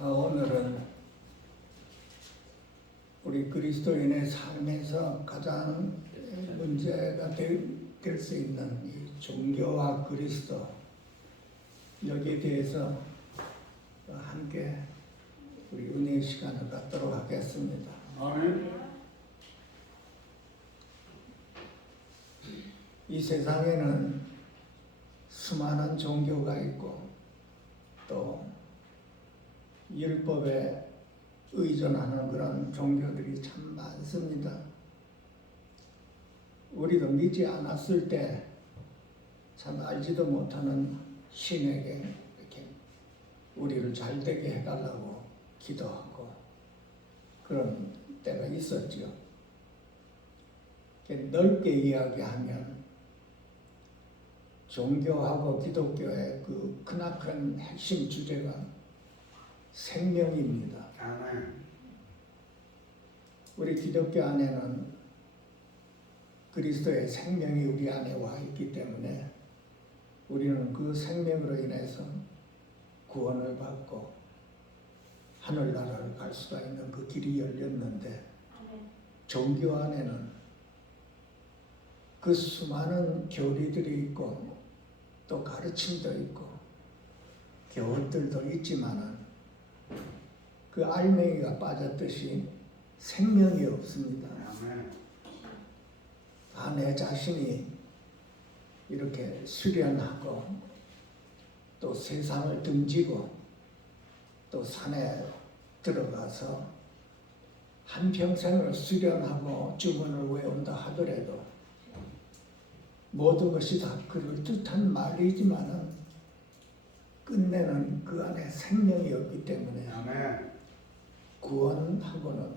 오늘은 우리 그리스도인의 삶에서 가장 문제가 될 수 있는 이 종교와 그리스도, 여기에 대해서 함께 우리 은혜의 시간을 갖도록 하겠습니다. 이 세상에는 수많은 종교가 있고 또 율법에 의존하는 그런 종교들이 참 많습니다. 우리도 믿지 않았을 때 참 알지도 못하는 신에게 이렇게 우리를 잘되게 해달라고 기도하고 그런 때가 있었죠. 넓게 이야기하면 종교하고 기독교의 그 크나큰 핵심 주제가 생명입니다. 우리 기독교 안에는 그리스도의 생명이 우리 안에 와 있기 때문에 우리는 그 생명으로 인해서 구원을 받고 하늘나라를 갈 수가 있는 그 길이 열렸는데, 종교 안에는 그 수많은 교리들이 있고 또 가르침도 있고 교훈들도 있지만은 그 알맹이가 빠졌듯이 생명이 없습니다. 다 내 자신이 이렇게 수련하고 또 세상을 등지고 또 산에 들어가서 한평생을 수련하고 주문을 외운다 하더라도 모든 것이 다 그럴듯한 말이지만은 끝내는 그 안에 생명이 없기 때문에 구원하고는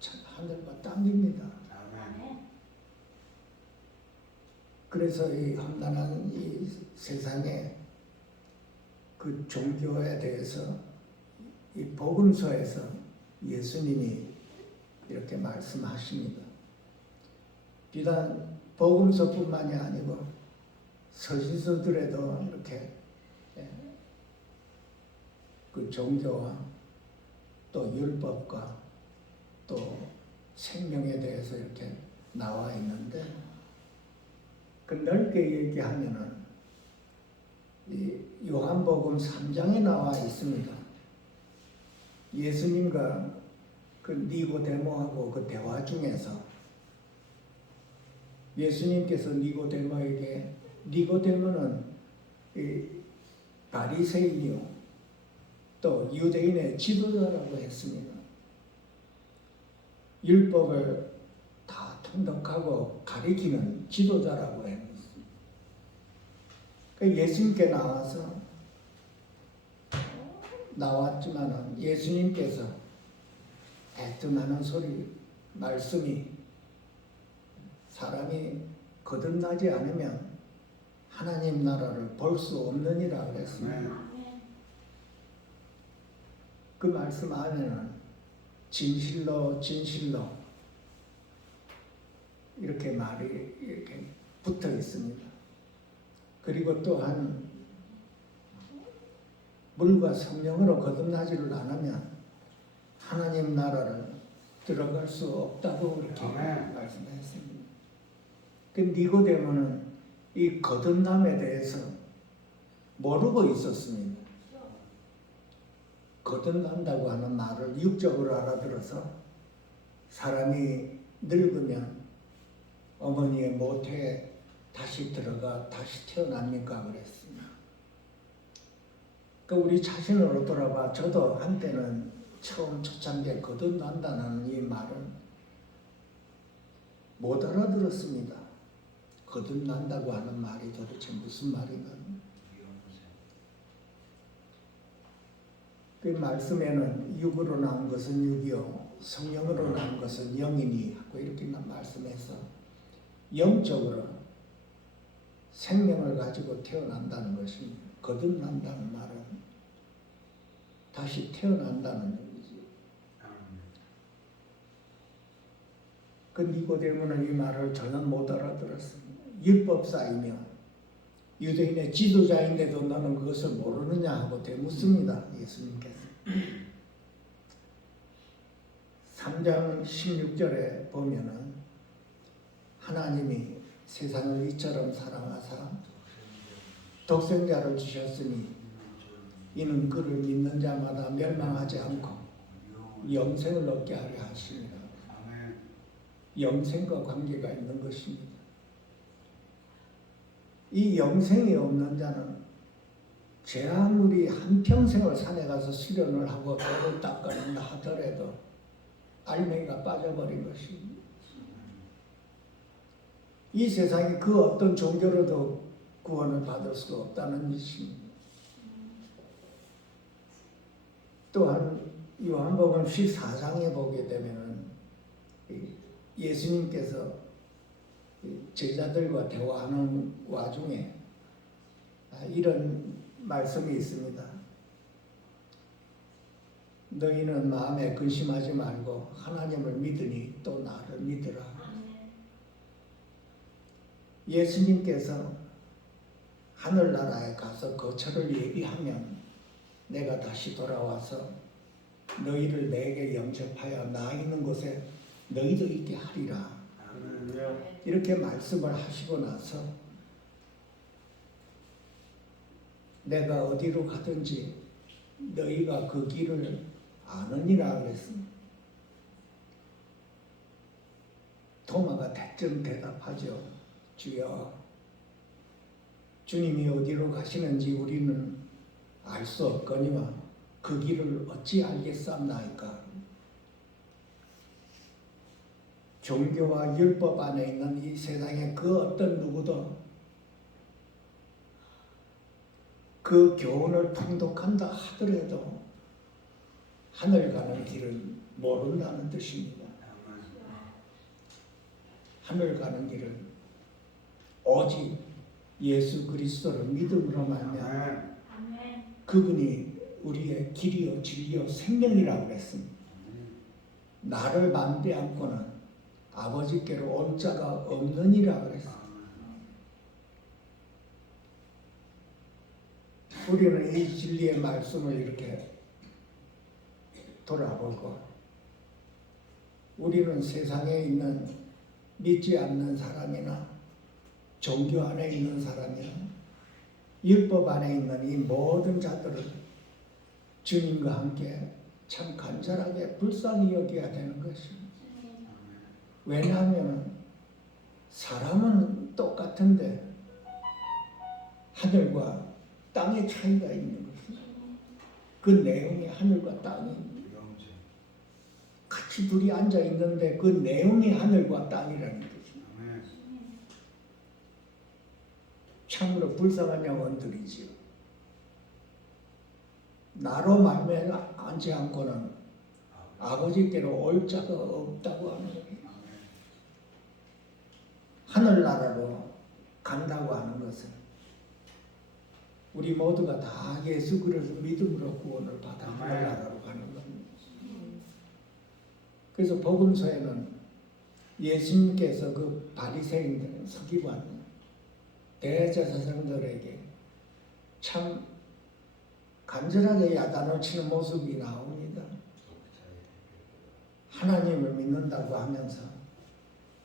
참 하늘과 땅입니다. 그래서 이 험난한 이 세상에 그 종교에 대해서 이 복음서에서 예수님이 이렇게 말씀하십니다. 비단 복음서뿐만이 아니고 서신서들에도 이렇게 그 종교와 또 율법과 또 생명에 대해서 이렇게 나와 있는데, 그 넓게 얘기하면은 이 요한복음 3장에 나와 있습니다. 예수님과 그 니고데모하고 그 대화 중에서 예수님께서 니고데모에게, 니고데모는 이 바리새인이요 또 유대인의 지도자라고 했습니다. 율법을 다 통독하고 가리키는 지도자라고 했습니다. 예수님께 나왔지만은 예수님께서 애통하는 소리, 말씀이 사람이 거듭나지 않으면 하나님 나라를 볼 수 없느니라 그랬습니다. 그 말씀 안에는 진실로 진실로 이렇게 말이 이렇게 붙어 있습니다. 그리고 또한 물과 성령으로 거듭나지를 않으면 하나님 나라를 들어갈 수 없다고 그렇게 말씀했습니다. 그 니고데모는 이 거듭남에 대해서 모르고 있었습니다. 거듭난다고 하는 말을 육적으로 알아들어서 사람이 늙으면 어머니의 모태에 다시 들어가 다시 태어납니까 그랬습니다. 그 우리 자신으로 돌아봐, 저도 한때는 처음 초창기에 거듭난다는 이 말은 못 알아들었습니다. 거듭난다고 하는 말이 도대체 무슨 말인가? 그 말씀에는 육으로 나온 것은 육이요 성령으로 나온 것은 영이니 하고 이렇게 말씀해서 영적으로 생명을 가지고 태어난다는 것입니다. 거듭난다는 말은 다시 태어난다는 얘기지. 그 니고데모는 이 말을 전혀 못 알아들었습니다. 율법사이며 유대인의 지도자인데도 너는 그것을 모르느냐 하고 되묻습니다. 예수님께서 3장 16절에 보면은 하나님이 세상을 이처럼 사랑하사 독생자를 주셨으니 이는 그를 믿는 자마다 멸망하지 않고 영생을 얻게 하려 하십니다. 영생과 관계가 있는 것입니다. 이 영생이 없는 자는 제 아무리 한평생을 산에 가서 수련을 하고 돌을 닦아낸다 하더라도 알맹이가 빠져버린 것입니다. 이 세상에 그 어떤 종교로도 구원을 받을 수 없다는 것입니다. 또한 요한복음 14장에 보게 되면 예수님께서 제자들과 대화하는 와중에 이런 말씀이 있습니다. 너희는 마음에 근심하지 말고 하나님을 믿으니 또 나를 믿으라. 예수님께서 하늘나라에 가서 거처를 예비하면 내가 다시 돌아와서 너희를 내게 영접하여 나 있는 곳에 너희도 있게 하리라. 이렇게 말씀을 하시고 나서 내가 어디로 가든지 너희가 그 길을 아느니라 그랬습니다. 도마가 대뜸 대답하죠. 주여, 주님이 어디로 가시는지 우리는 알 수 없거니와 그 길을 어찌 알겠사옵나이까. 종교와 율법 안에 있는 이 세상의 그 어떤 누구도 그 교훈을 통독한다 하더라도 하늘 가는 길을 모른다는 뜻입니다. 하늘 가는 길을 오직 예수 그리스도를 믿음으로 말미암아 그분이 우리의 길이요 진리요 생명이라고 했습니다. 나를 만대 않고는 아버지께로 올 자가 없느니라 그랬습니다. 우리는 이 진리의 말씀을 이렇게 돌아보고 우리는 세상에 있는 믿지 않는 사람이나 종교 안에 있는 사람이나 율법 안에 있는 이 모든 자들을 주님과 함께 참 간절하게 불쌍히 여겨야 되는 것입니다. 왜냐하면 사람은 똑같은데 하늘과 땅의 차이가 있는 것입니다. 그 내용이 하늘과 땅이 같이 둘이 앉아 있는데 그 내용이 하늘과 땅이라는 것입니다. 참으로 불쌍한 영혼들이지요. 나로 말미암지 않고는 아버지께로 올 자가 없다고 하는 거예요. 하늘나라로 간다고 하는 것은 우리 모두가 다 예수 그리스도 믿음으로 구원을 받아 하늘나라로 가는 겁니다. 그래서 복음서에는 예수님께서 그 바리새인들, 서기관, 대제사장들에게 참 간절하게 야단을 치는 모습이 나옵니다. 하나님을 믿는다고 하면서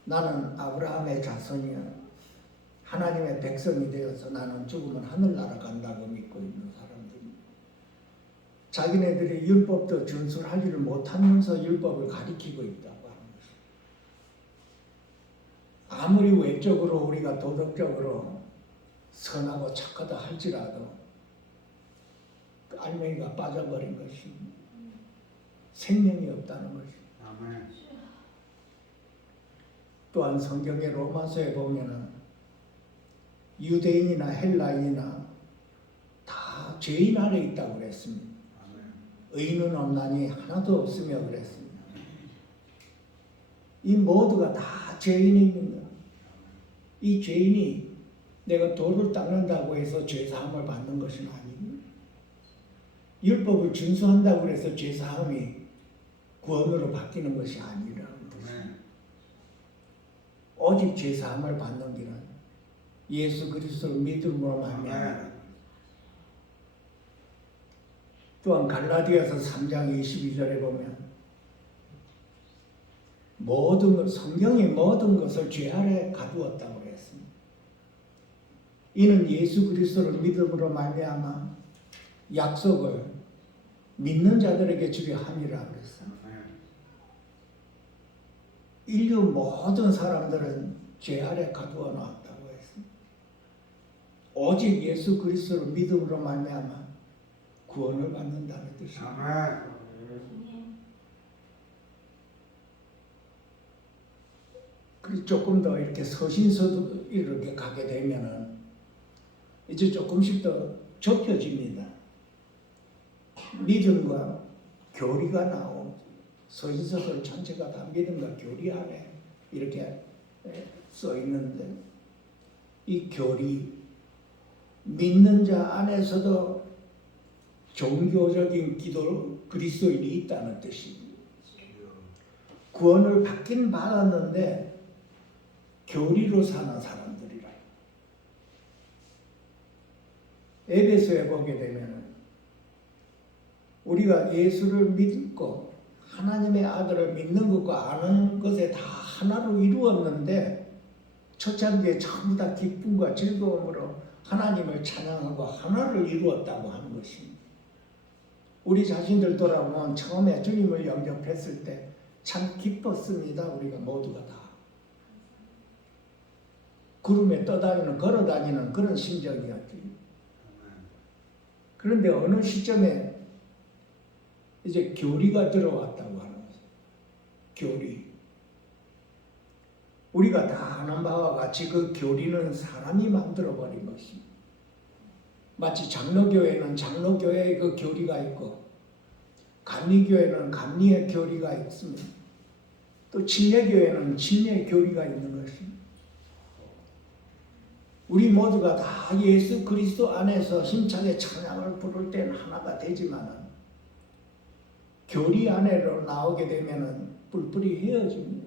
나는 아브라함의 자손이야. 하나님의 백성이 되어서 나는 죽으면 하늘나라 간다고 믿고 있는 사람들입니다. 자기네들이 율법도 준수하지를 못하면서 율법을 가리키고 있다고 하는 것입니다. 아무리 외적으로 우리가 도덕적으로 선하고 착하다 할지라도 그 알맹이가 빠져버린 것입니다. 생명이 없다는 것입니다. 또한 성경의 로마서에 보면은 유대인이나 헬라인이나 다 죄인 아래 있다고 그랬습니다. 의인은 없나니 하나도 없으며 그랬습니다. 이 모두가 다 죄인입니다. 이 죄인이 내가 돌을 닦는다고 해서 죄사함을 받는 것은 아닙니다. 율법을 준수한다고 해서 죄사함이 구원으로 바뀌는 것이 아니라는 것입니다. 오직 죄 사함을 받는 길은 예수 그리스도를 믿음으로 말미암아. 또한 갈라디아서 3장 22절에 보면 성경의 모든 것을 죄 아래 가두었다고 했습니다. 이는 예수 그리스도를 믿음으로 말미암아 약속을 믿는 자들에게 주려 함이라 그랬어요. 인류 모든 사람들은 죄 아래 가두어 놨다고 했습니다. 오직 예수 그리스도를 믿음으로 말미암아 구원을 받는다는 뜻입니다. 그리고 조금 더 이렇게 서신서도 이렇게 가게 되면은 이제 조금씩 더 좁혀집니다. 믿음과 교리가 나오고 서신서들 전체가 다 믿음과 교리 안에 이렇게 써 있는데 이 교리 믿는 자 안에서도 종교적인 그리스도인이 있다는 뜻입니다. 구원을 받긴 받았는데 교리로 사는 사람들이라. 에베소에 보게 되면 우리가 예수를 믿고 하나님의 아들을 믿는 것과 아는 것에 다 하나로 이루었는데 초창기에 전부 다 기쁨과 즐거움으로 하나님을 찬양하고 하나를 이루었다고 하는 것입니다. 우리 자신들 돌아보면 처음에 주님을 영접했을 때 참 기뻤습니다. 우리가 모두가 다. 구름에 떠다니는 걸어다니는 그런 심정이었지. 그런데 어느 시점에 이제 교리가 들어왔다고 하는 거죠. 교리. 우리가 다 아는 바와 같이 그 교리는 사람이 만들어버린 것입니다. 마치 장로교회는 장로교회의 그 교리가 있고 감리교회는 감리의 교리가 있습니다. 또 침례교회는 침례의 교리가 있는 것입니다. 우리 모두가 다 예수 그리스도 안에서 힘차게 찬양을 부를 때는 하나가 되지만은 교리 안으로 나오게 되면은 뿔뿔이 헤어집니다.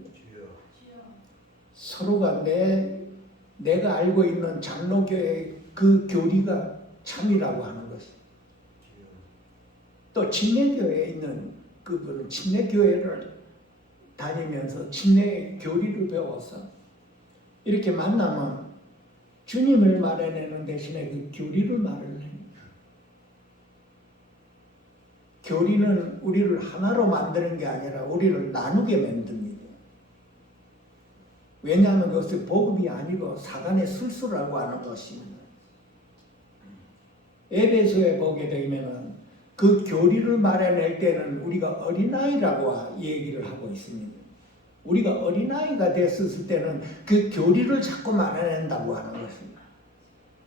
서로가 내가 알고 있는 장로교의 그 교리가 참이라고 하는 것이. 또 침례교회에 있는 그분은 침례교회를 다니면서 침례의 교리를 배워서 이렇게 만나면 주님을 말해내는 대신에 그 교리를 말을 합니다. 교리는 우리를 하나로 만드는 게 아니라 우리를 나누게 만듭니다. 왜냐하면 그것은 복음이 아니고 사단의 술수라고 하는 것입니다. 에베소에 보게 되면 그 교리를 말해낼 때는 우리가 어린아이라고 얘기를 하고 있습니다. 우리가 어린아이가 됐을 때는 그 교리를 자꾸 말해낸다고 하는 것입니다.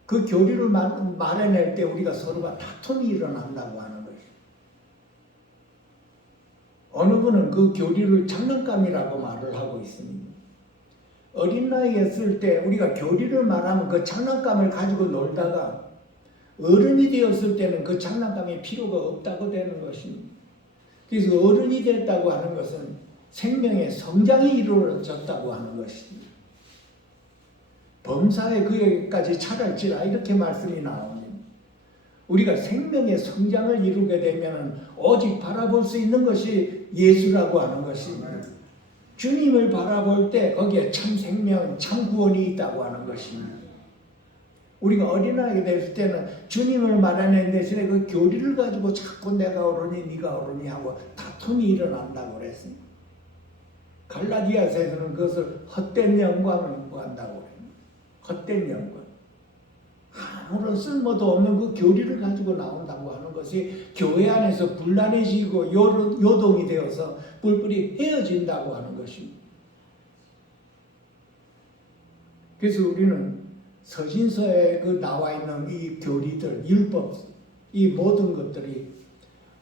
그 교리를 말해낼 때 우리가 서로가 다툼이 일어난다고 하는 것입니다. 어느 분은 그 교리를 장난감이라고 말을 하고 있습니다. 어린 나이에 있을 때 우리가 교리를 말하면 그 장난감을 가지고 놀다가 어른이 되었을 때는 그 장난감이 필요가 없다고 되는 것입니다. 그래서 어른이 됐다고 하는 것은 생명의 성장이 이루어졌다고 하는 것입니다. 범사에 그에게까지 차랄지라 이렇게 말씀이 나옵니다. 우리가 생명의 성장을 이루게 되면 오직 바라볼 수 있는 것이 예수라고 하는 것입니다. 주님을 바라볼 때 거기에 참 생명, 참 구원이 있다고 하는 것입니다. 우리가 어린아이가 됐을 때는 주님을 말하는 대신에 그 교리를 가지고 자꾸 내가 옳으니 네가 옳으니 하고 다툼이 일어난다고 그랬습니다. 갈라디아서에서는 그것을 헛된 영광을 구한다고 그래요. 헛된 영광. 아무런 쓸모도 없는 그 교리를 가지고 나온다고 하는 것이 교회 안에서 분란해지고 요동이 되어서 뿔뿔이 헤어진다고 하는 것입니다. 그래서 우리는 서신서에 그 나와 있는 이 교리들, 율법, 이 모든 것들이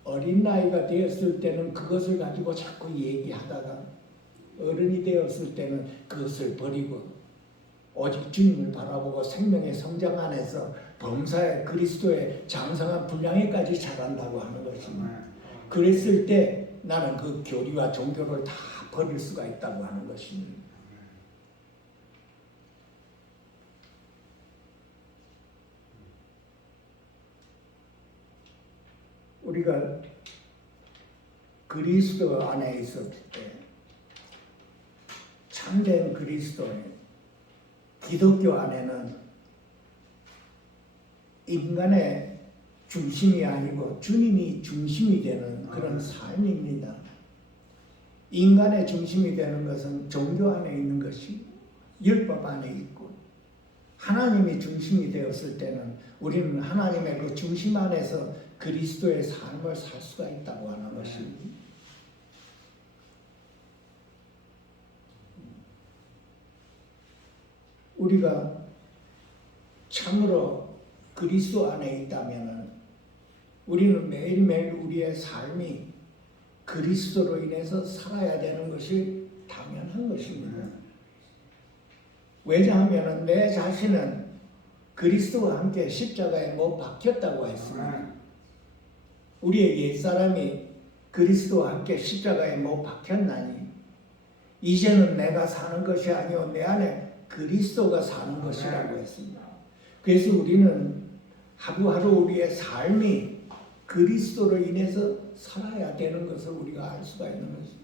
어린 나이가 되었을 때는 그것을 가지고 자꾸 얘기하다가 어른이 되었을 때는 그것을 버리고 오직 주님을 바라보고 생명의 성장 안에서 범사의 그리스도의 장성한 분량에까지 자란다고 하는 것입니다. 그랬을 때 나는 그 교리와 종교를 다 버릴 수가 있다고 하는 것입니다. 우리가 그리스도 안에 있었을 때 참된 그리스도인 기독교 안에는 인간의 중심이 아니고 주님이 중심이 되는 그런 삶입니다. 인간의 중심이 되는 것은 종교 안에 있는 것이 율법 안에 있고, 하나님이 중심이 되었을 때는 우리는 하나님의 그 중심 안에서 그리스도의 삶을 살 수가 있다고 하는 것입니다. 우리가 참으로 그리스도 안에 있다면 우리는 매일매일 우리의 삶이 그리스도로 인해서 살아야 되는 것이 당연한 것입니다. 왜냐하면 내 자신은 그리스도와 함께 십자가에 못 박혔다고 했습니다. 우리의 옛사람이 그리스도와 함께 십자가에 못 박혔나니 이제는 내가 사는 것이 아니오 내 안에 그리스도가 사는 것이라고 했습니다. 그래서 우리는 하루하루 우리의 삶이 그리스도로 인해서 살아야 되는 것을 우리가 알 수가 있는 것입니다.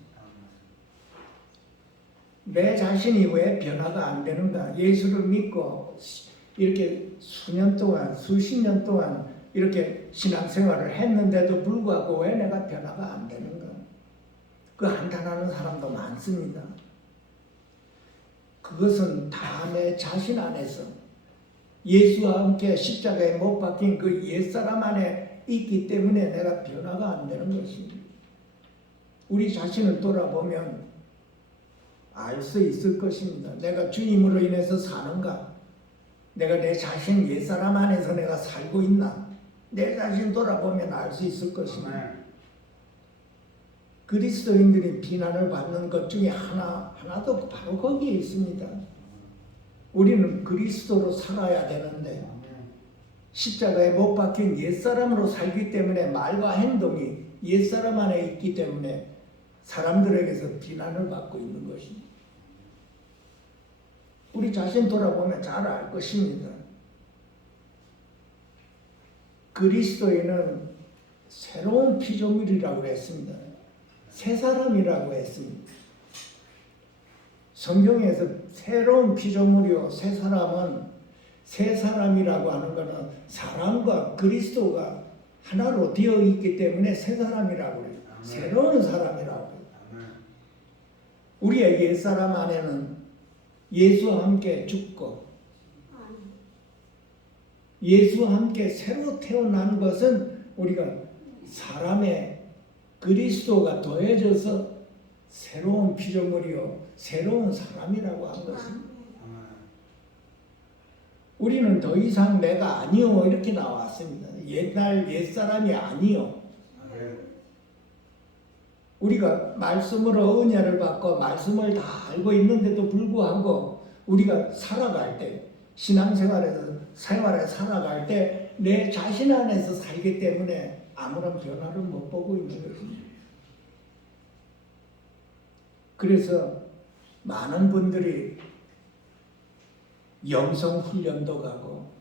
내 자신이 왜 변화가 안 되는가? 예수를 믿고 이렇게 수년 동안, 수십 년 동안 이렇게 신앙생활을 했는데도 불구하고 왜 내가 변화가 안 되는가? 그 한탄하는 사람도 많습니다. 그것은 다 내 자신 안에서 예수와 함께 십자가에 못 박힌 그 옛사람 안에 있기 때문에 내가 변화가 안 되는 것입니다. 우리 자신을 돌아보면 알 수 있을 것입니다. 내가 주님으로 인해서 사는가? 내가 내 자신 옛사람 안에서 내가 살고 있나? 내 자신 돌아보면 알 수 있을 것입니다. 그리스도인들이 비난을 받는 것 중에 하나도 바로 거기에 있습니다. 우리는 그리스도로 살아야 되는데 십자가에 못 박힌 옛사람으로 살기 때문에 말과 행동이 옛사람 안에 있기 때문에 사람들에게서 비난을 받고 있는 것입니다. 우리 자신 돌아보면 잘 알 것입니다. 그리스도인은 새로운 피조물이라고 했습니다. 새 사람이라고 했습니다. 성경에서 새로운 피조물이요 새 사람은 새 사람이라고 하는 것은 사람과 그리스도가 하나로 되어 있기 때문에 새 사람이라고 해요. 새로운 사람이라고 해요. 우리의 옛사람 안에는 예수와 함께 죽고 예수와 함께 새로 태어난 것은 우리가 사람의 그리스도가 더해져서 새로운 피조물이요 새로운 사람이라고 한 것입니다. 우리는 더 이상 내가 아니요 이렇게 나왔습니다. 옛날 옛사람이 아니요. 우리가 말씀으로 은혜를 받고 말씀을 다 알고 있는데도 불구하고 우리가 살아갈 때 생활에 살아갈 때 내 자신 안에서 살기 때문에 아무런 변화를 못 보고 있는 것입니다. 그래서 많은 분들이 영성훈련도 가고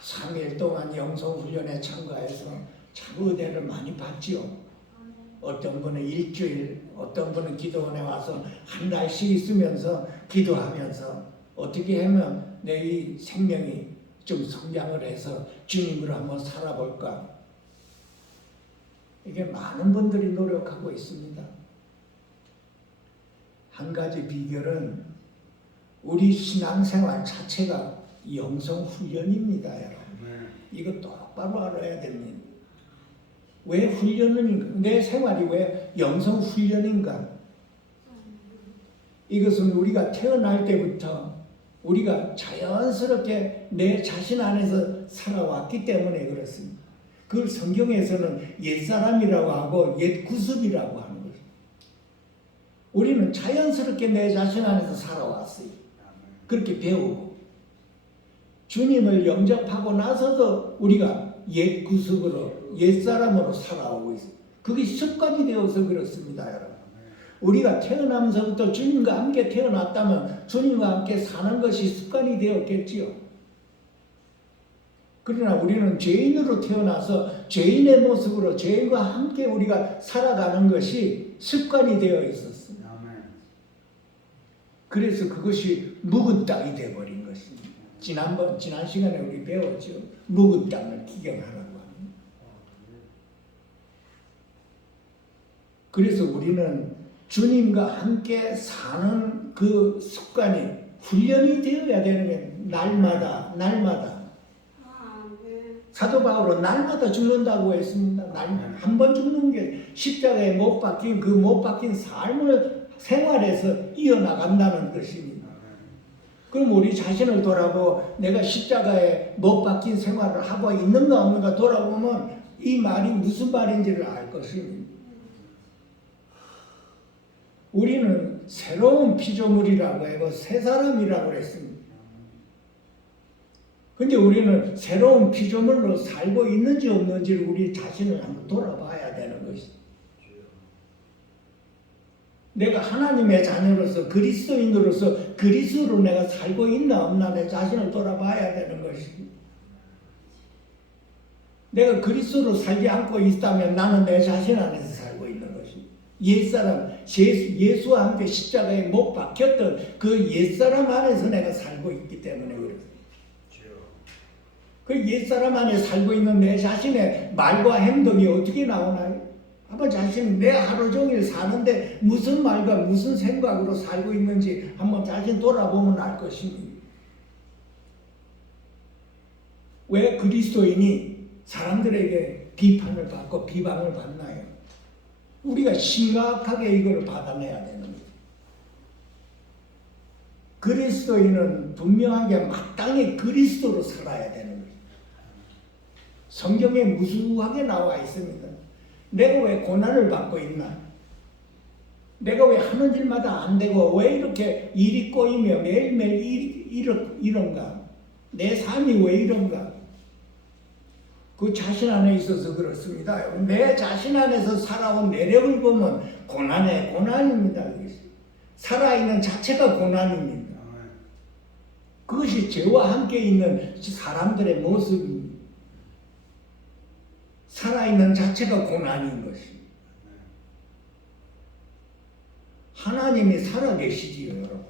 3일 동안 영성훈련에 참가해서 참 은혜를 많이 받지요. 어떤 분은 일주일, 어떤 분은 기도원에 와서 한 달씩 있으면서 기도하면서 어떻게 하면 내 이 생명이 좀 성장을 해서 주님으로 한번 살아볼까. 이게 많은 분들이 노력하고 있습니다. 한 가지 비결은 우리 신앙생활 자체가 영성훈련입니다. 여러분. 이거 똑바로 알아야 됩니다. 왜 훈련인가? 내 생활이 왜 영성훈련인가? 이것은 우리가 태어날 때부터 우리가 자연스럽게 내 자신 안에서 살아왔기 때문에 그렇습니다. 그걸 성경에서는 옛사람이라고 하고 옛구습이라고 하는 거죠. 우리는 자연스럽게 내 자신 안에서 살아왔어요. 그렇게 배우고 주님을 영접하고 나서도 우리가 옛구습으로 옛사람으로 살아오고 있어요. 그게 습관이 되어서 그렇습니다. 여러분. 우리가 태어나면서부터 주님과 함께 태어났다면 주님과 함께 사는 것이 습관이 되었겠지요. 그러나 우리는 죄인으로 태어나서 죄인의 모습으로 죄인과 함께 우리가 살아가는 것이 습관이 되어 있었어요. 그래서 그것이 묵은 땅이 되어버린 것입니다. 지난 시간에 우리 배웠죠. 묵은 땅을 기경하라고 합니다. 그래서 우리는 주님과 함께 사는 그 습관이 훈련이 되어야 되는 게 날마다 사도 바울은 날마다 죽는다고 했습니다. 한 번 죽는 게 십자가에 못 박힌 그 못 박힌 삶을 생활에서 이어나간다는 것입니다. 그럼 우리 자신을 돌아보고 내가 십자가에 못 박힌 생활을 하고 있는가 없는가 돌아보면 이 말이 무슨 말인지를 알 것입니다. 우리는 새로운 피조물이라고 하고 새 사람이라고 했습니다. 근데 우리는 새로운 피조물로 살고 있는지 없는지를 우리 자신을 한번 돌아봐야 되는 것이죠. 내가 하나님의 자녀로서 그리스도인으로서 그리스도로 내가 살고 있나 없나 내 자신을 돌아봐야 되는 것이죠. 내가 그리스도로 살지 않고 있다면 나는 내 자신 안에서 살고 있는 것입니다. 옛사람, 예수와 함께 십자가에 못 박혔던 그 옛사람 안에서 내가 살고 있기 때문에 그렇습니다. 그 옛사람 안에 살고 있는 내 자신의 말과 행동이 어떻게 나오나요? 한번 자신 내 하루 종일 사는데 무슨 말과 무슨 생각으로 살고 있는지 한번 자신 돌아보면 알 것입니다. 왜 그리스도인이 사람들에게 비판을 받고 비방을 받나요? 우리가 심각하게 이걸 받아내야 되는 거예요. 그리스도인은 분명하게 마땅히 그리스도로 살아야 되는 거예요. 성경에 무수하게 나와 있습니다. 내가 왜 고난을 받고 있나? 내가 왜 하는 일마다 안 되고 왜 이렇게 일이 꼬이며 매일매일 이런가? 내 삶이 왜 이런가? 그 자신 안에 있어서 그렇습니다. 내 자신 안에서 살아온 내력을 보면 고난입니다. 살아있는 자체가 고난입니다. 그것이 죄와 함께 있는 사람들의 모습입니다. 살아있는 자체가 고난인 것입니다. 하나님이 살아계시지요, 여러분.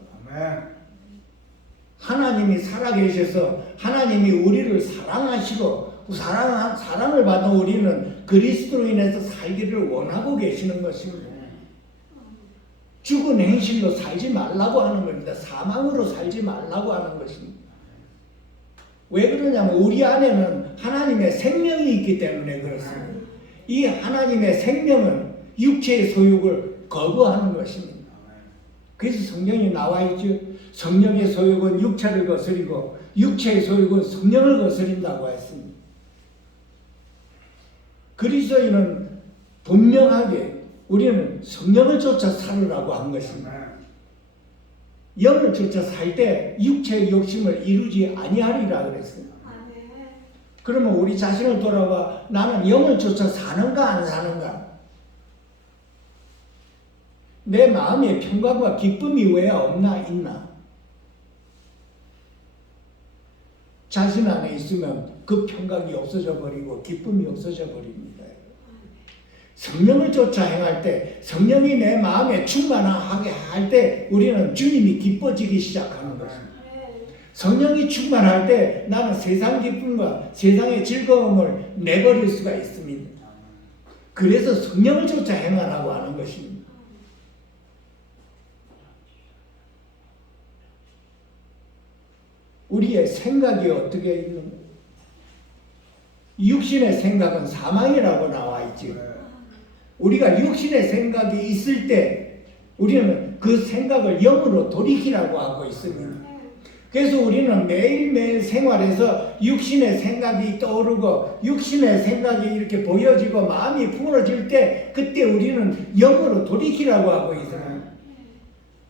하나님이 살아계셔서 하나님이 우리를 사랑하시고 사랑을 받은 우리는 그리스도로 인해서 살기를 원하고 계시는 것입니다. 죽은 행실로 살지 말라고 하는 겁니다. 사망으로 살지 말라고 하는 것입니다. 왜 그러냐면 우리 안에는 하나님의 생명이 있기 때문에 그렇습니다. 이 하나님의 생명은 육체의 소욕을 거부하는 것입니다. 그래서 성경에 나와 있죠. 성령의 소욕은 육체를 거스리고 육체의 소욕은 성령을 거스린다고 했습니다. 그리스도인은 분명하게 우리는 성령을 쫓아 살으라고 한 것입니다. 영을 쫓아 살 때 육체의 욕심을 이루지 아니하리라 그랬어요. 그러면 우리 자신을 돌아봐. 나는 영을 쫓아 사는가 안 사는가? 내 마음에 평강과 기쁨이 왜 없나 있나? 자신 안에 있으면 그 평강이 없어져 버리고 기쁨이 없어져 버립니다. 성령을 쫓아 행할 때 성령이 내 마음에 충만하게 할 때 우리는 주님이 기뻐지기 시작하는 것입니다. 성령이 충만할 때 나는 세상 기쁨과 세상의 즐거움을 내버릴 수가 있습니다. 그래서 성령을 쫓아 행하라고 하는 것입니다. 우리의 생각이 어떻게 있는가? 육신의 생각은 사망이라고 나와 있지. 우리가 육신의 생각이 있을 때 우리는 그 생각을 영으로 돌이키라고 하고 있습니다. 그래서 우리는 매일매일 생활에서 육신의 생각이 떠오르고 육신의 생각이 이렇게 보여지고 마음이 풀어질 때 그때 우리는 영으로 돌이키라고 하고 있어요.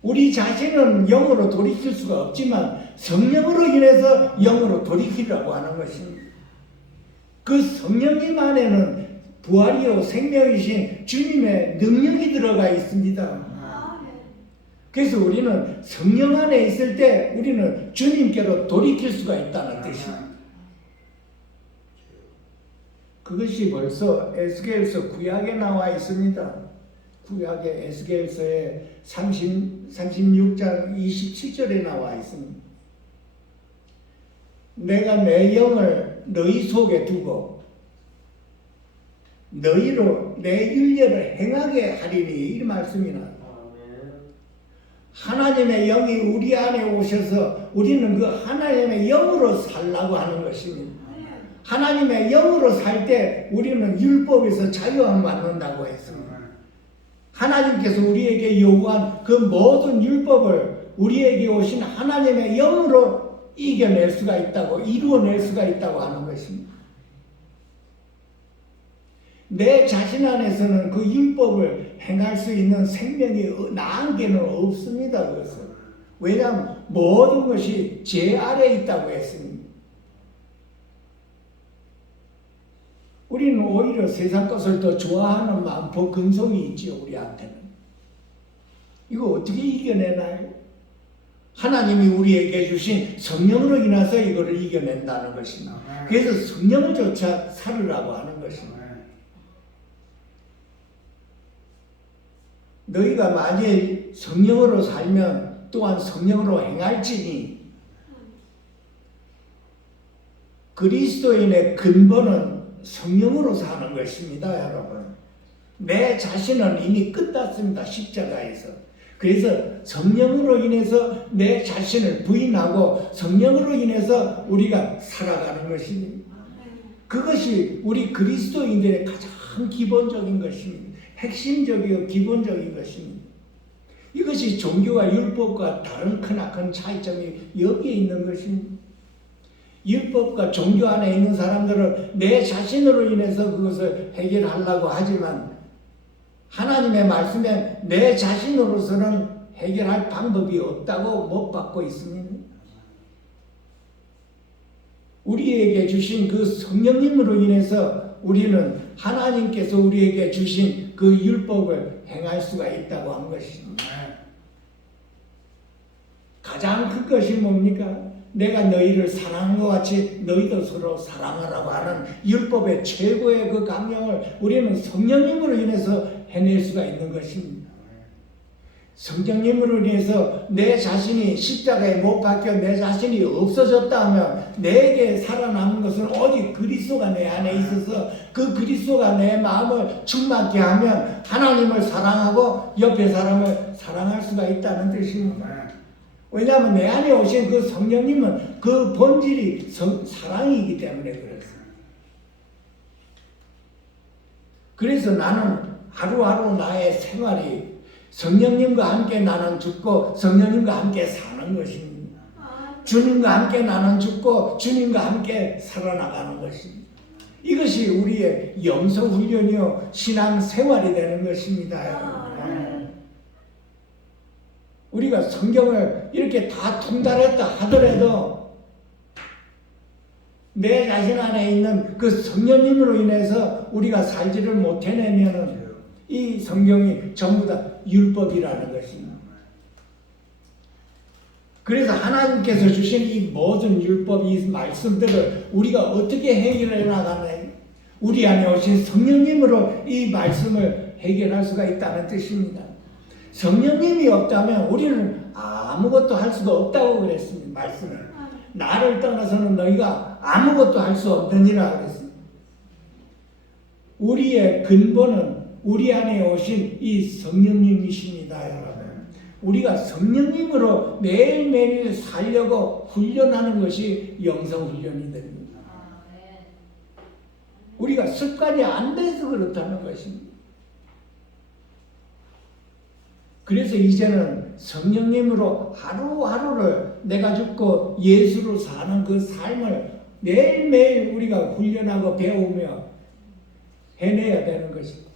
우리 자신은 영으로 돌이킬 수가 없지만 성령으로 인해서 영으로 돌이키라고 하는 것입니다. 그 성령님 안에는 부활이요 생명이신 주님의 능력이 들어가 있습니다. 그래서 우리는 성령 안에 있을 때 우리는 주님께로 돌이킬 수가 있다는 뜻입니다. 그것이 벌써 에스겔서 구약에 나와 있습니다. 구약의 에스겔서의 36장 27절에 나와 있습니다. 내가 내 영을 너희 속에 두고 너희로 내 율례를 행하게 하리니, 이 말씀이나 하나님의 영이 우리 안에 오셔서 우리는 그 하나님의 영으로 살라고 하는 것입니다. 하나님의 영으로 살 때 우리는 율법에서 자유함 받는다고 했습니다. 하나님께서 우리에게 요구한 그 모든 율법을 우리에게 오신 하나님의 영으로 이겨낼 수가 있다고, 이루어낼 수가 있다고 하는 것입니다. 내 자신 안에서는 그 율법을 행할 수 있는 생명이 나은 게는 없습니다. 그것은. 왜냐하면 모든 것이 제 아래에 있다고 했습니다. 우리는 오히려 세상 것을 더 좋아하는 마음, 더 근성이 있지요, 우리한테는. 이거 어떻게 이겨내나요? 하나님이 우리에게 주신 성령으로 인해서 이거를 이겨낸다는 것입니다. 그래서 성령을 쫓아 살으라고 하는 것입니다. 너희가 만일 성령으로 살면 또한 성령으로 행할지니, 그리스도인의 근본은 성령으로 사는 것입니다, 여러분. 내 자신은 이미 끝났습니다, 십자가에서. 그래서 성령으로 인해서 내 자신을 부인하고 성령으로 인해서 우리가 살아가는 것입니다. 그것이 우리 그리스도인들의 가장 기본적인 것입니다. 핵심적이고 기본적인 것입니다. 이것이 종교와 율법과 다른 크나큰 차이점이 여기에 있는 것입니다. 율법과 종교 안에 있는 사람들은 내 자신으로 인해서 그것을 해결하려고 하지만 하나님의 말씀에 내 자신으로서는 해결할 방법이 없다고 못 받고 있습니다. 우리에게 주신 그 성령님으로 인해서 우리는 하나님께서 우리에게 주신 그 율법을 행할 수가 있다고 한 것입니다. 가장 큰 것이 뭡니까? 내가 너희를 사랑한 것 같이 너희도 서로 사랑하라고 하는 율법의 최고의 그 강령을 우리는 성령님으로 인해서 해낼 수가 있는 것입니다. 성령님으로 인해서 내 자신이 십자가에 못 박혀 내 자신이 없어졌다 하면 내게 살아남은 것은 오직 그리스도가 내 안에 있어서 그 그리스도가 내 마음을 충만케 하면 하나님을 사랑하고 옆에 사람을 사랑할 수가 있다는 뜻입니다. 왜냐하면 내 안에 오신 그 성령님은 그 본질이 사랑이기 때문에 그렇습니다. 그래서 나는 하루하루 나의 생활이 성령님과 함께 나는 죽고 성령님과 함께 사는 것입니다. 주님과 함께 나는 죽고 주님과 함께 살아나가는 것입니다. 이것이 우리의 영성훈련이요 신앙생활이 되는 것입니다. 우리가 성경을 이렇게 다 통달했다 하더라도 내 자신 안에 있는 그 성령님으로 인해서 우리가 살지를 못해내면 이 성경이 전부 다 율법이라는 것입니다. 그래서 하나님께서 주신 이 모든 율법, 이 말씀들을 우리가 어떻게 해결해 나가나요? 우리 안에 오신 성령님으로 이 말씀을 해결할 수가 있다는 뜻입니다. 성령님이 없다면 우리는 아무것도 할 수가 없다고 그랬습니다. 말씀에. 나를 떠나서는 너희가 아무것도 할 수 없느니라 그랬습니다. 우리의 근본은 우리 안에 오신 이 성령님이십니다, 여러분. 우리가 성령님으로 매일매일 살려고 훈련하는 것이 영성훈련이 됩니다. 우리가 습관이 안 돼서 그렇다는 것입니다. 그래서 이제는 성령님으로 하루하루를 내가 죽고 예수로 사는 그 삶을 매일매일 우리가 훈련하고 배우며 해내야 되는 것입니다.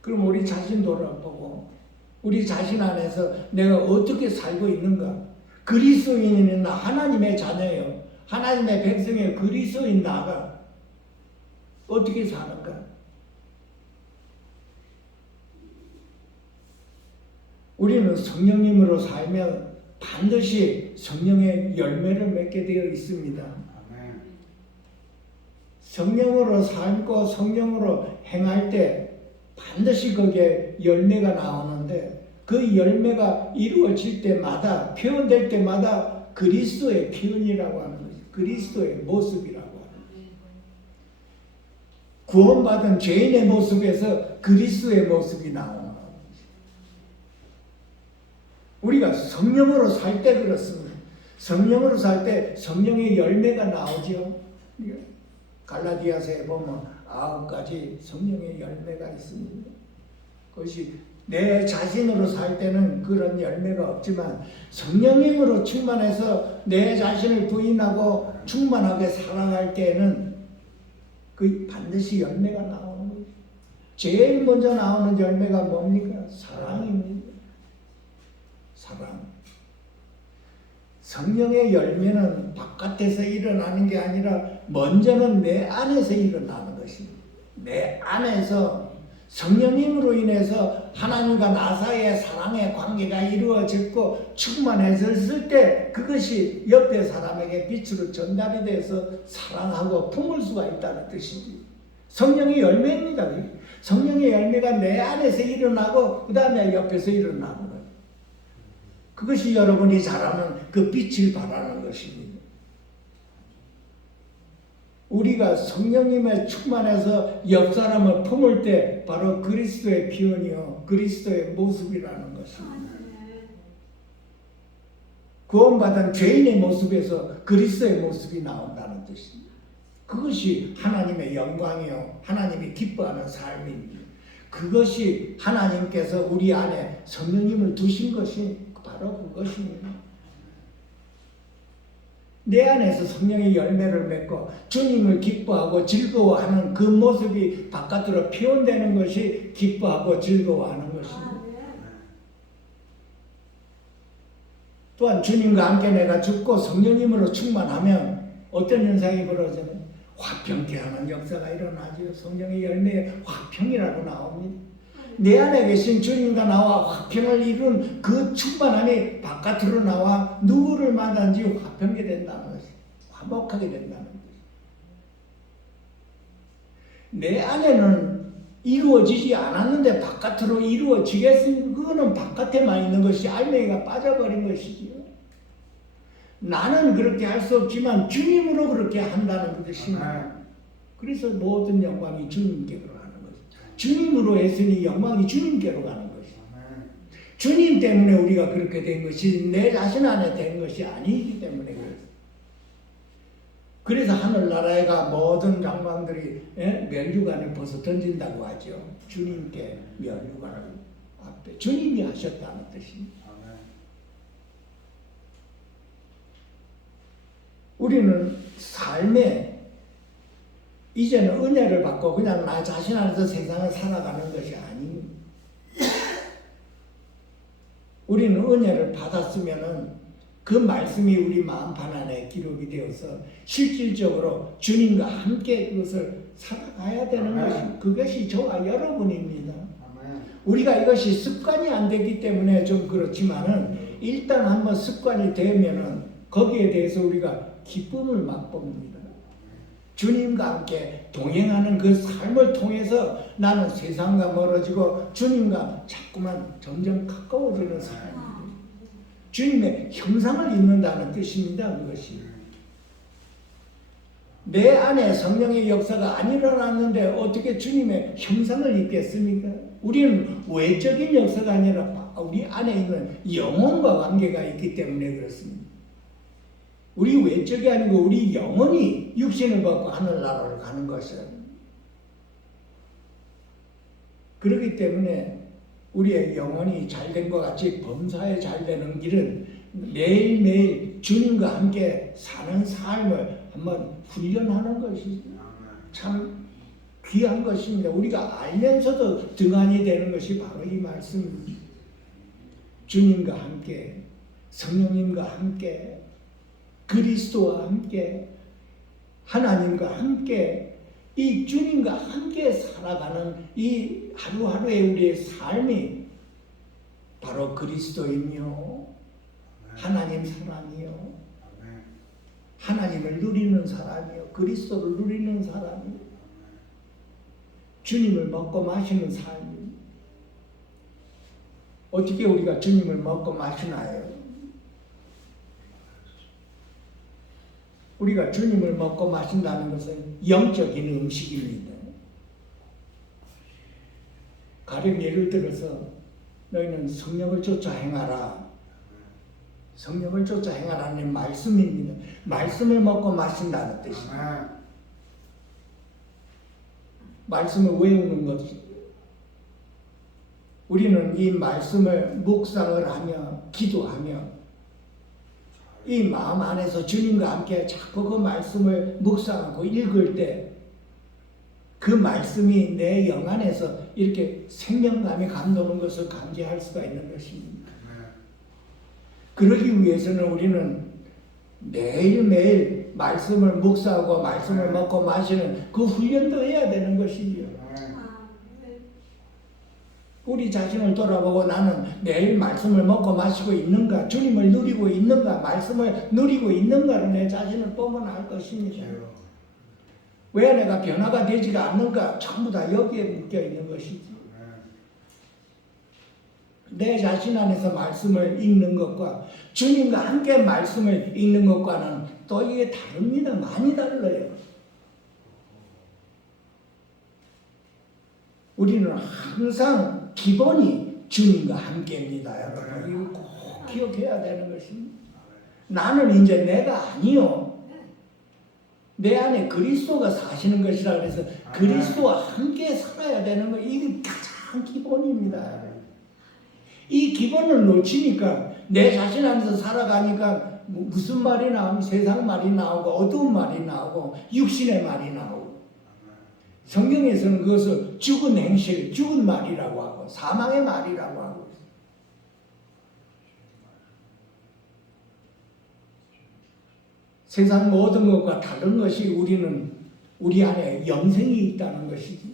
그럼 우리 자신 돌아보고 우리 자신 안에서 내가 어떻게 살고 있는가? 그리스도인은 하나님의 자녀예요. 하나님의 백성의 그리스도인 나가 어떻게 사는가? 우리는 성령님으로 살면 반드시 성령의 열매를 맺게 되어 있습니다. 성령으로 살고 성령으로 행할 때 반드시 거기에 열매가 나오는데 그 열매가 이루어질 때마다 표현될 때마다 그리스도의 표현이라고 하는 거죠. 그리스도의 모습이라고 하는 거죠. 구원받은 죄인의 모습에서 그리스도의 모습이 나오는 거죠. 우리가 성령으로 살 때 그렇습니다. 성령으로 살 때 성령의 열매가 나오죠. 갈라디아서에 보면 9가지 성령의 열매가 있습니다. 그것이 내 자신으로 살 때는 그런 열매가 없지만 성령님으로 충만해서 내 자신을 부인하고 충만하게 살아갈 때에는 그 반드시 열매가 나오는 거죠. 제일 먼저 나오는 열매가 뭡니까? 사랑입니다. 사랑. 성령의 열매는 바깥에서 일어나는 게 아니라 먼저는 내 안에서 일어나는 것입니다. 내 안에서 성령님으로 인해서 하나님과 나 사이의 사랑의 관계가 이루어졌고 충만해졌을 때 그것이 옆에 사람에게 빛으로 전달이 돼서 사랑하고 품을 수가 있다는 뜻이지. 성령의 열매입니다. 성령의 열매가 내 안에서 일어나고 그 다음에 옆에서 일어나는 거예요. 그것이 여러분이 잘하는 그 빛을 발하는 것입니다. 우리가 성령님의 충만해서 옆 사람을 품을 때 바로 그리스도의 표현이요 그리스도의 모습이라는 것입니다. 구원받은 죄인의 모습에서 그리스도의 모습이 나온다는 뜻입니다. 그것이 하나님의 영광이요 하나님이 기뻐하는 삶입니다. 그것이 하나님께서 우리 안에 성령님을 두신 것이 바로 그것입니다. 내 안에서 성령의 열매를 맺고 주님을 기뻐하고 즐거워하는 그 모습이 바깥으로 표현되는 것이 기뻐하고 즐거워하는 것입니다. 또한 주님과 함께 내가 죽고 성령님으로 충만하면 어떤 현상이 벌어져요? 화평케 하는 역사가 일어나죠. 성령의 열매에 화평이라고 나옵니다. 내 안에 계신 주님과 나와 화평을 이룬 그 충만함이 바깥으로 나와 누구를 만난지 화평하게 된다는 것이 화목하게 된다는 것이. 내 안에는 이루어지지 않았는데 바깥으로 이루어지겠습니까? 그거는 바깥에만 있는 것이 알맹이가 빠져버린 것이지요. 나는 그렇게 할 수 없지만 주님으로 그렇게 한다는 것입니다. 그래서 모든 영광이 주님께로 가는 거죠. 주님으로 했으니 영광이 주님께로 가는 것이죠. 주님 때문에 우리가 그렇게 된 것이 내 자신 안에 된 것이 아니기 때문에 그렇습니다. 그래서 하늘나라에 가 모든 장관들이 면류관을 벗어 던진다고 하죠. 주님께 면류관을 앞에 주님이 하셨다는 뜻입니다. 우리는 삶에 이제는 은혜를 받고 그냥 나 자신 안에서 세상을 살아가는 것이 아닙니다. 우리는 은혜를 받았으면은 그 말씀이 우리 마음판 안에 기록이 되어서 실질적으로 주님과 함께 그것을 살아가야 되는 그것이 저와 여러분입니다. 우리가 이것이 습관이 안 되기 때문에 좀 그렇지만은 일단 한번 습관이 되면은 거기에 대해서 우리가 기쁨을 맛봅니다. 주님과 함께 동행하는 그 삶을 통해서 나는 세상과 멀어지고 주님과 자꾸만 점점 가까워지는 삶입니다. 주님의 형상을 입는다는 뜻입니다. 그것이. 내 안에 성령의 역사가 안 일어났는데 어떻게 주님의 형상을 입겠습니까? 우리는 외적인 역사가 아니라 우리 안에 있는 영혼과 관계가 있기 때문에 그렇습니다. 우리 외적이 아니고 우리 영혼이 육신을 받고 하늘나라를 가는 것은 그렇기 때문에 우리의 영혼이 잘된 것 같이 범사에 잘되는 길은 매일매일 주님과 함께 사는 삶을 한번 훈련하는 것이 참 귀한 것입니다. 우리가 알면서도 등한이 되는 것이 바로 이 말씀입니다. 주님과 함께 성령님과 함께 그리스도와 함께 하나님과 함께 이 주님과 함께 살아가는 이 하루하루의 우리의 삶이 바로 그리스도이며 하나님 사랑이요 하나님을 누리는 사람이요, 그리스도를 누리는 사람이요, 주님을 먹고 마시는 삶이요. 어떻게 우리가 주님을 먹고 마시나요? 우리가 주님을 먹고 마신다는 것은 영적인 음식입니다. 가령 예를 들어서 너희는 성령을 쫓아 행하라. 성령을 쫓아 행하라는 말씀입니다. 말씀을 먹고 마신다는 뜻입니다. 말씀을 외우는 것입니다. 우리는 이 말씀을 묵상을 하며 기도하며 이 마음 안에서 주님과 함께 자꾸 그 말씀을 묵상하고 읽을 때 그 말씀이 내 영 안에서 이렇게 생명감이 감도는 것을 감지할 수가 있는 것입니다. 그러기 위해서는 우리는 매일매일 말씀을 묵상하고 말씀을 먹고 마시는 그 훈련도 해야 되는 것이죠. 우리 자신을 돌아보고 나는 매일 말씀을 먹고 마시고 있는가, 주님을 누리고 있는가, 말씀을 누리고 있는가를 내 자신을 보면 알 것입니다. 왜 내가 변화가 되지가 않는가? 전부 다 여기에 묶여 있는 것이지. 내 자신 안에서 말씀을 읽는 것과 주님과 함께 말씀을 읽는 것과는 또 이게 다릅니다. 많이 달라요. 우리는 항상 기본이 주님과 함께입니다. 여러분, 이거 꼭 기억해야 되는 것입니다. 나는 이제 내가 아니요. 내 안에 그리스도가 사시는 것이라 그래서 그리스도와 함께 살아야 되는 거, 이게 가장 기본입니다. 이 기본을 놓치니까 내 자신 안에서 살아가니까 무슨 말이 나오면 세상 말이 나오고 어두운 말이 나오고 육신의 말이 나오고, 성경에서는 그것을 죽은 행실, 죽은 말이라고 하고 사망의 말이라고 하고, 세상 모든 것과 다른 것이 우리는 우리 안에 영생이 있다는 것이지.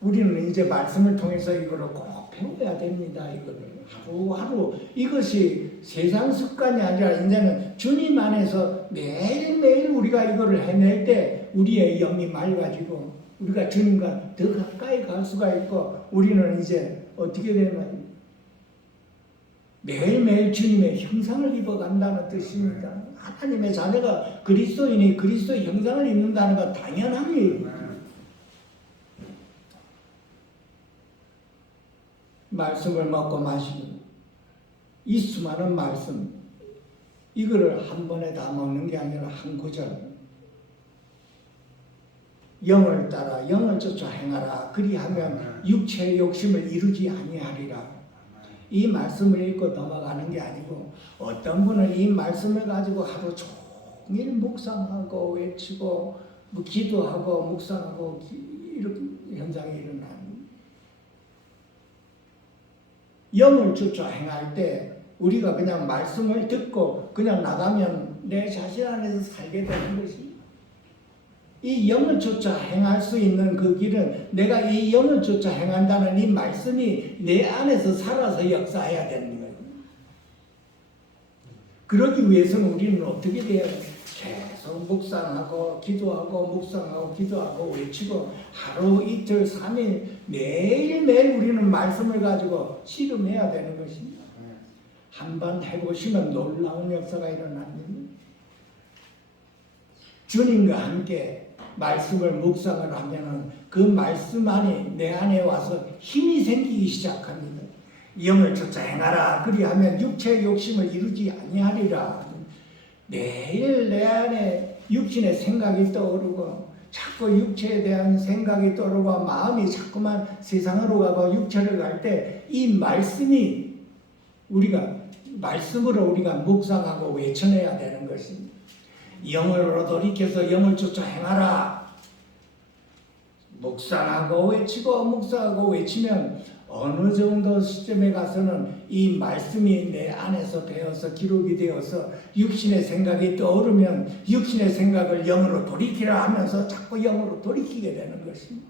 우리는 이제 말씀을 통해서 이거를 꼭 배워야 됩니다. 이거를 하루하루, 이것이 세상 습관이 아니라 이제는 주님 안에서 매일매일 우리가 이거를 해낼 때 우리의 영이 맑아지고 우리가 주님과 더 가까이 갈 수가 있고, 우리는 이제 어떻게 되나요? 매일매일 주님의 형상을 입어간다는 뜻입니다. 하나님의 자녀가 그리스도인이 그리스도의 형상을 입는다는 건 당연한 일입니다. 말씀을 먹고 마시고 이 수많은 말씀, 이거를 한 번에 다 먹는 게 아니라 한 구절, 영을 따라 영을 쫓아 행하라. 그리하면 육체의 욕심을 이루지 아니하리라. 이 말씀을 읽고 넘어가는 게 아니고, 어떤 분은 이 말씀을 가지고 하루 종일 묵상하고 외치고 기도하고 묵상하고 이런 현상이 일어나는, 영을 쫓아 행할 때 우리가 그냥 말씀을 듣고 그냥 나가면 내 자신 안에서 살게 되는 것이, 이 영을 쫓아 행할 수 있는 그 길은 내가 이 영을 쫓아 행한다는 이 말씀이 내 안에서 살아서 역사해야 되는 거예요. 그러기 위해서는 우리는 어떻게 돼야 돼요? 계속 묵상하고 기도하고 묵상하고 기도하고 외치고 하루 이틀 3일 매일매일 우리는 말씀을 가지고 씨름해야 되는 것입니다. 한번 해보시면 놀라운 역사가 일어납니다. 주님과 함께 말씀을 묵상을 하면은 그 말씀 안에 내 안에 와서 힘이 생기기 시작합니다. 영을 쫓아 행하라. 그리하면 육체의 욕심을 이루지 아니하리라. 매일 내 안에 육신의 생각이 떠오르고 자꾸 육체에 대한 생각이 떠오르고 마음이 자꾸만 세상으로 가고 육체를 갈 때 이 말씀이 우리가 말씀으로 우리가 묵상하고 외쳐내야 되는 것입니다. 영으로 돌이켜서 영을 쫓아 행하라. 묵상하고 외치고 묵상하고 외치면 어느 정도 시점에 가서는 이 말씀이 내 안에서 배어서 기록이 되어서 육신의 생각이 떠오르면 육신의 생각을 영으로 돌이키라 하면서 자꾸 영으로 돌이키게 되는 것입니다.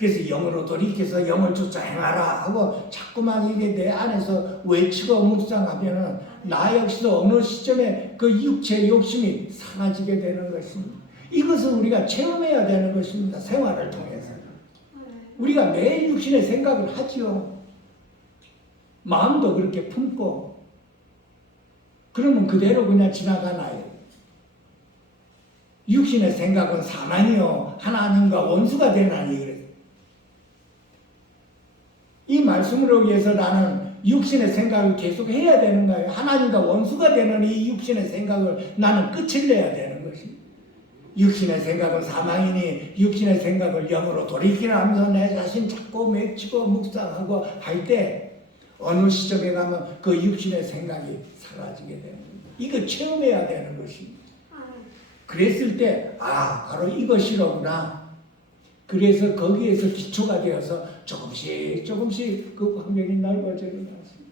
그래서 영으로 돌이켜서 영을 쫓아 행하라 하고 자꾸만 이게 내 안에서 외치고 묵상하면은 나 역시도 어느 시점에 그 육체의 욕심이 사라지게 되는 것입니다. 이것을 우리가 체험해야 되는 것입니다. 생활을 통해서. 우리가 매일 육신의 생각을 하지요. 마음도 그렇게 품고 그러면 그대로 그냥 지나가나요? 육신의 생각은 사망이요 하나님과 원수가 되나니 그래서 이 말씀으로 위해서 나는 육신의 생각을 계속 해야 되는 거예요. 하나님과 원수가 되는 이 육신의 생각을 나는 끝을 내야 되는 것입니다. 육신의 생각은 사망이니 육신의 생각을 영으로 돌이키라 하면서 내 자신 자꾸 맺히고 묵상하고 할 때 어느 시점에 가면 그 육신의 생각이 사라지게 되는 거예요. 이거 체험해야 되는 것입니다. 그랬을 때 바로 이것이로구나. 그래서 거기에서 기초가 되어서 조금씩 그 광명이 넓어져 나왔습니다.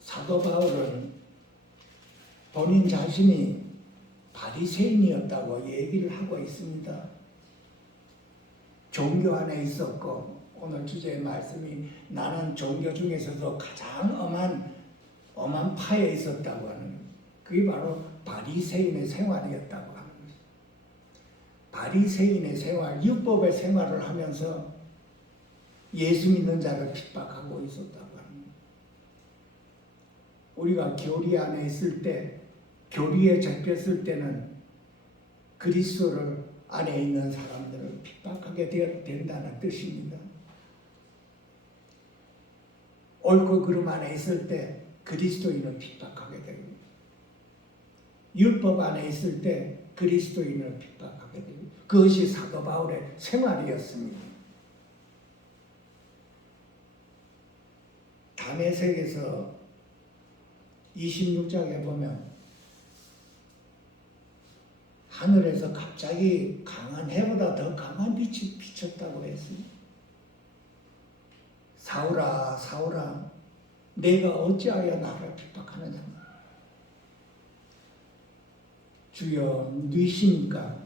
사도 바울은 본인 자신이 바리새인이었다고 얘기를 하고 있습니다. 종교 안에 있었고 오늘 주제의 말씀이 나는 종교 중에서도 가장 엄한 파에 있었다고 하는 거예요. 그게 바로 바리새인의 생활이었다고 하는 것입니다. 바리새인의 생활, 율법의 생활을 하면서 예수 믿는 자를 핍박하고 있었다고 하는 거예요. 우리가 교리 안에 있을 때, 교리에 잡혔을 때는 그리스도를 안에 있는 사람들을 핍박하게 된다는 뜻입니다. 옳고 그름 안에 있을 때 그리스도인을 핍박하게 됩니다. 율법 안에 있을 때 그리스도인을 핍박하게 됩니다. 그것이 사도 바울의 생활이었습니다. 다메섹에서 26장에 보면 하늘에서 갑자기 강한 해보다 더 강한 빛이 비쳤다고 했습니다. 사울아 사울아 내가 어찌하여 나를 핍박하느냐. 주여 네시니까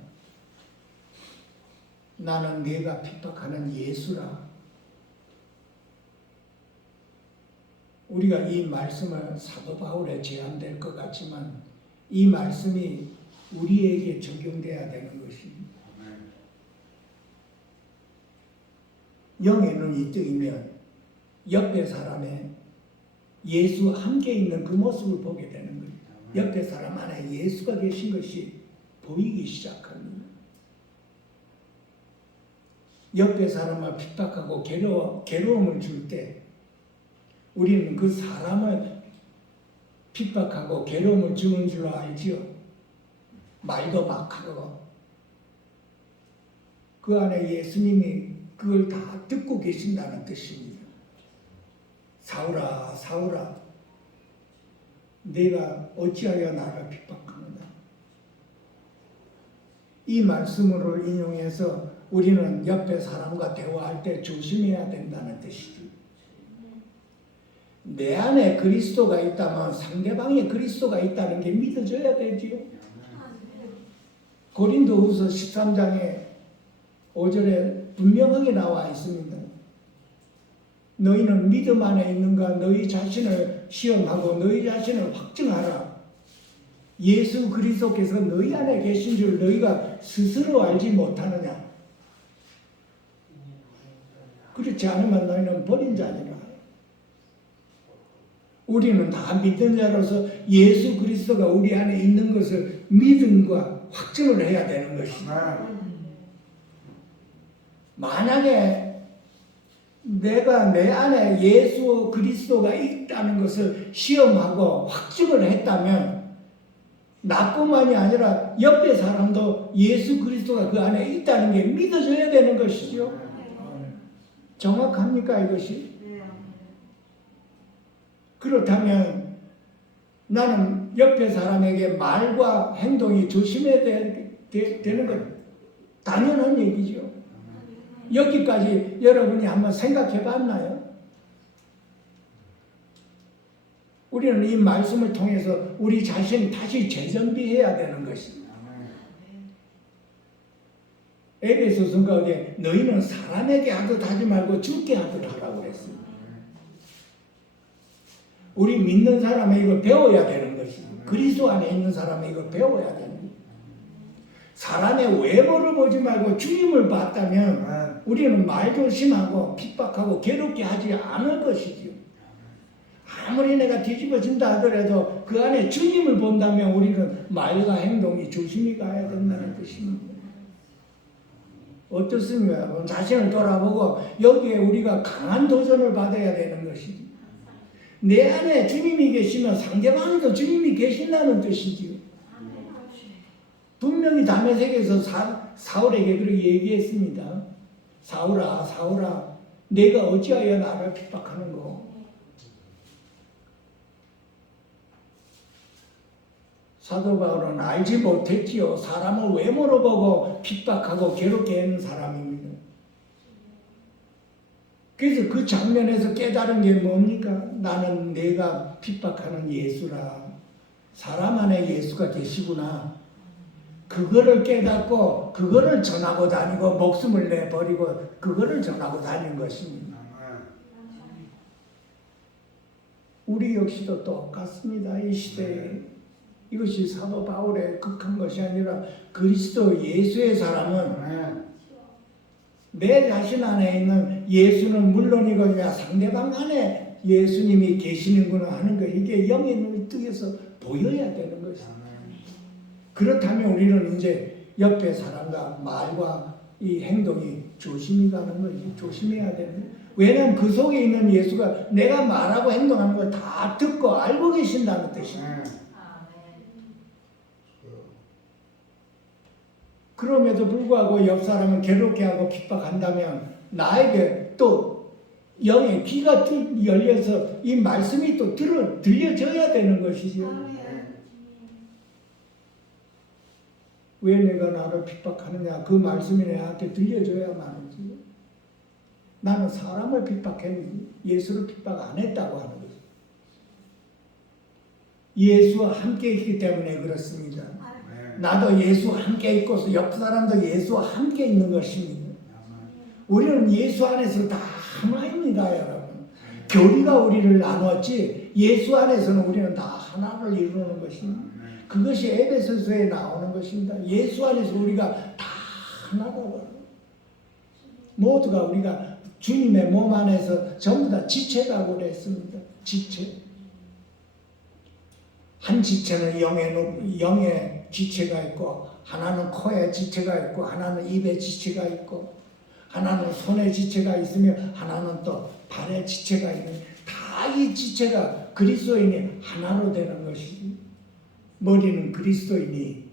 나는 네가 핍박하는 예수라. 우리가 이 말씀을 사도 바울에 제한될 것 같지만 이 말씀이 우리에게 적용돼야 되는 것입니다. 영의 눈이 뜨이면 옆에 사람의 예수 함께 있는 그 모습을 보게 되는 거예요. 옆에 사람 안에 예수가 계신 것이 보이기 시작합니다. 옆에 사람을 핍박하고 괴로움을 줄 때 우리는 그 사람을 핍박하고 괴로움을 주는 줄 알지요. 말도 막 하고 그 안에 예수님이 그걸 다 듣고 계신다는 뜻입니다. 사울아 사울아 내가 어찌하여 나를 핍박하느냐. 이 말씀을 인용해서 우리는 옆에 사람과 대화할 때 조심해야 된다는 뜻이죠. 내 안에 그리스도가 있다면 상대방에 그리스도가 있다는 게 믿어져야 되지요. 고린도후서 13장에 5절에 분명하게 나와 있습니다. 너희는 믿음 안에 있는가 너희 자신을 시험하고 너희 자신을 확증하라. 예수 그리스도께서 너희 안에 계신 줄 너희가 스스로 알지 못하느냐. 그렇지 않으면 너희는 버린 자니라. 우리는 다 믿는 자로서 예수 그리스도가 우리 안에 있는 것을 믿음과 확증을 해야 되는 것이다. 만약에 내가 내 안에 예수 그리스도가 있다는 것을 시험하고 확증을 했다면 나뿐만이 아니라 옆에 사람도 예수 그리스도가 그 안에 있다는 게 믿어져야 되는 것이죠. 정확합니까 이것이? 그렇다면 나는 옆에 사람에게 말과 행동이 조심해야 되는 것 당연한 얘기죠. 여기까지 여러분이 한번 생각해 봤나요? 우리는 이 말씀을 통해서 우리 자신을 다시 재정비해야 되는 것입니다. 에베소서가 어디에 너희는 사람에게 하듯 하지 말고 주께 하듯 하라고 그랬습니다. 우리 믿는 사람은 이걸 배워야 되는 것입니다. 그리스도 안에 있는 사람은 이걸 배워야 되는 거예요. 사람의 외모를 보지 말고 주님을 봤다면 우리는 말조심하고 핍박하고 괴롭게 하지 않을 것이지요. 아무리 내가 뒤집어진다 하더라도 그 안에 주님을 본다면 우리는 말과 행동이 조심히 가야 된다는 뜻입니다. 어떻습니까? 자신을 돌아보고 여기에 우리가 강한 도전을 받아야 되는 것이지. 내 안에 주님이 계시면 상대방에도 주님이 계신다는 뜻이지요. 분명히 다메섹에서 사울에게 그렇게 얘기했습니다. 사울아, 사울아, 내가 어찌하여 나를 핍박하는고? 사도 바울은 알지 못했지요. 사람을 외모로 보고 핍박하고 괴롭게 하는 사람입니다. 그래서 그 장면에서 깨달은 게 뭡니까? 나는 내가 핍박하는 예수라. 사람 안에 예수가 계시구나. 그거를 깨닫고 그거를 전하고 다니고 목숨을 내버리고 그거를 전하고 다니는 것입니다. 우리 역시도 똑같습니다. 이 시대에 이것이 사도 바울의 극한 것이 아니라 그리스도 예수의 사람은 내 자신 안에 있는 예수는 물론이거니와 상대방 안에 예수님이 계시는구나 하는 거, 이게 영의 눈을 뜨게서 보여야 되는 것입니다. 그렇다면 우리는 이제 옆에 사람과 말과 이 행동이 조심히 가는 거지. 조심해야 되는 거예요. 왜냐하면 그 속에 있는 예수가 내가 말하고 행동하는 걸 다 듣고 알고 계신다는 뜻입니다. 그럼에도 불구하고 옆 사람을 괴롭게 하고 핍박한다면 나에게 또 영의 귀가 열려서 이 말씀이 또 들려져야 되는 것이죠. 왜 내가 나를 핍박하느냐? 그 말씀이 내한테 들려줘야만 하지. 나는 사람을 핍박했는데 예수를 핍박 안 했다고 하는 거죠. 예수와 함께 있기 때문에 그렇습니다. 나도 예수와 함께 있고 옆 사람도 예수와 함께 있는 것입니다. 우리는 예수 안에서 다 하나입니다, 여러분. 교리가 우리를 나눴지 예수 안에서는 우리는 다 하나를 이루는 것입니다. 그것이 에베소서에 나오는 것입니다. 예수 안에서 우리가 다 하나다. 모두가 우리가 주님의 몸 안에서 전부 다 지체라고 그랬습니다. 지체. 한 지체는 영의 지체가 있고, 하나는 코에 지체가 있고, 하나는 입에 지체가 있고, 하나는 손에 지체가 있으며 하나는 또 발에 지체가 있는, 다 이 지체가 그리스도인이 하나로 되는 것이지. 머리는 그리스도인이.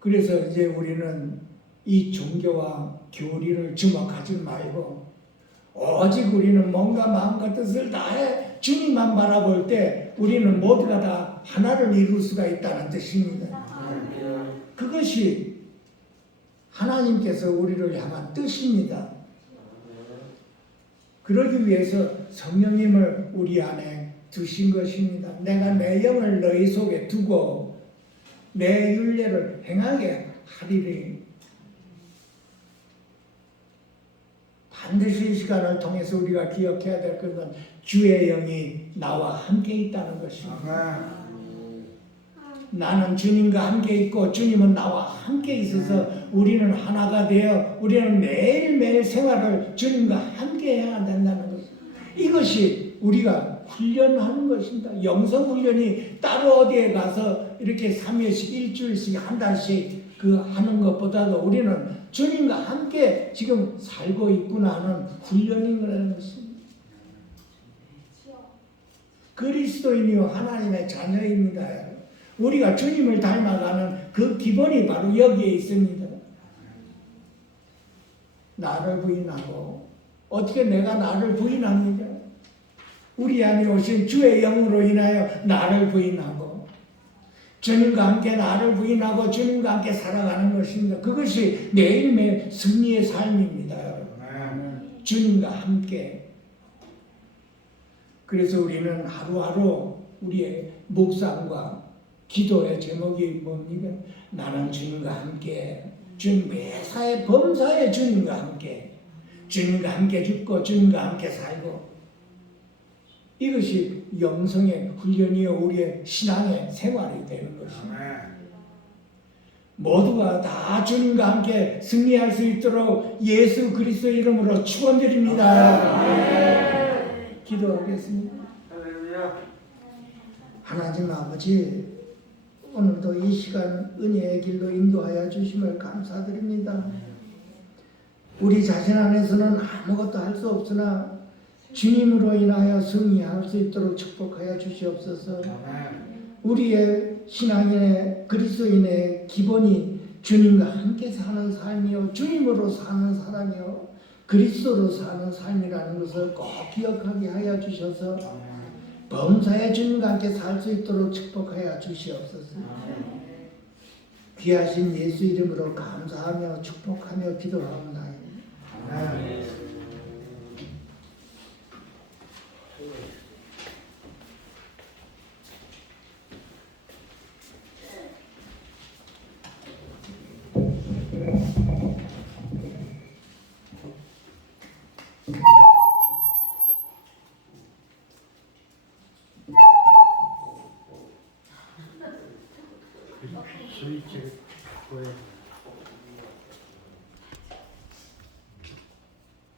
그래서 이제 우리는 이 종교와 교리를 주목하지 말고 오직 우리는 몸과 마음과 뜻을 다해 주님만 바라볼 때 우리는 모두가 다 하나를 이룰 수가 있다는 뜻입니다. 그것이 하나님께서 우리를 향한 뜻입니다. 그러기 위해서 성령님을 우리 안에 두신 것입니다. 내가 내 영을 너희 속에 두고 내 율례를 행하게 하리니. 반드시 이 시간을 통해서 우리가 기억해야 될 것은 주의 영이 나와 함께 있다는 것입니다. 나는 주님과 함께 있고 주님은 나와 함께 있어서 우리는 하나가 되어 우리는 매일매일 생활을 주님과 함께 해야 된다는 것입니다. 이것이 우리가 훈련하는 것입니다. 영성훈련이 따로 어디에 가서 이렇게 3일씩 일주일씩 한 달씩 그 하는 것보다도 우리는 주님과 함께 지금 살고 있구나 하는 훈련인 것입니다. 그리스도인이요 하나님의 자녀입니다. 우리가 주님을 닮아가는 그 기본이 바로 여기에 있습니다. 나를 부인하고 어떻게 내가 나를 부인합니까? 우리 안에 오신 주의 영으로 인하여 나를 부인하고 주님과 함께 나를 부인하고 주님과 함께 살아가는 것입니다. 그것이 매일매일 승리의 삶입니다. 주님과 함께 그래서 우리는 하루하루 우리의 묵상과 기도의 제목이 뭡니까? 나는 주님과 함께, 주님 매사에 범사에 주님과 함께, 주님과 함께 죽고 주님과 함께 살고, 이것이 영성의 훈련이요 우리의 신앙의 생활이 되는 것입니다. 모두가 다 주님과 함께 승리할 수 있도록 예수 그리스도 이름으로 축원드립니다. 기도하겠습니다. 하나님 아버지, 오늘도 이 시간 은혜의 길로 인도하여 주심을 감사드립니다. 우리 자신 안에서는 아무것도 할 수 없으나 주님으로 인하여 승리할 수 있도록 축복하여 주시옵소서. 우리의 신앙의 그리스도인의 기본이 주님과 함께 사는 삶이요, 주님으로 사는 사람이요, 그리스도로 사는 삶이라는 것을 꼭 기억하게 하여 주셔서 범사에 주님과 함께 살 수 있도록 축복하여 주시옵소서. 귀하신 예수 이름으로 감사하며 축복하며 기도합니다. 스위치를 바꿔야 돼.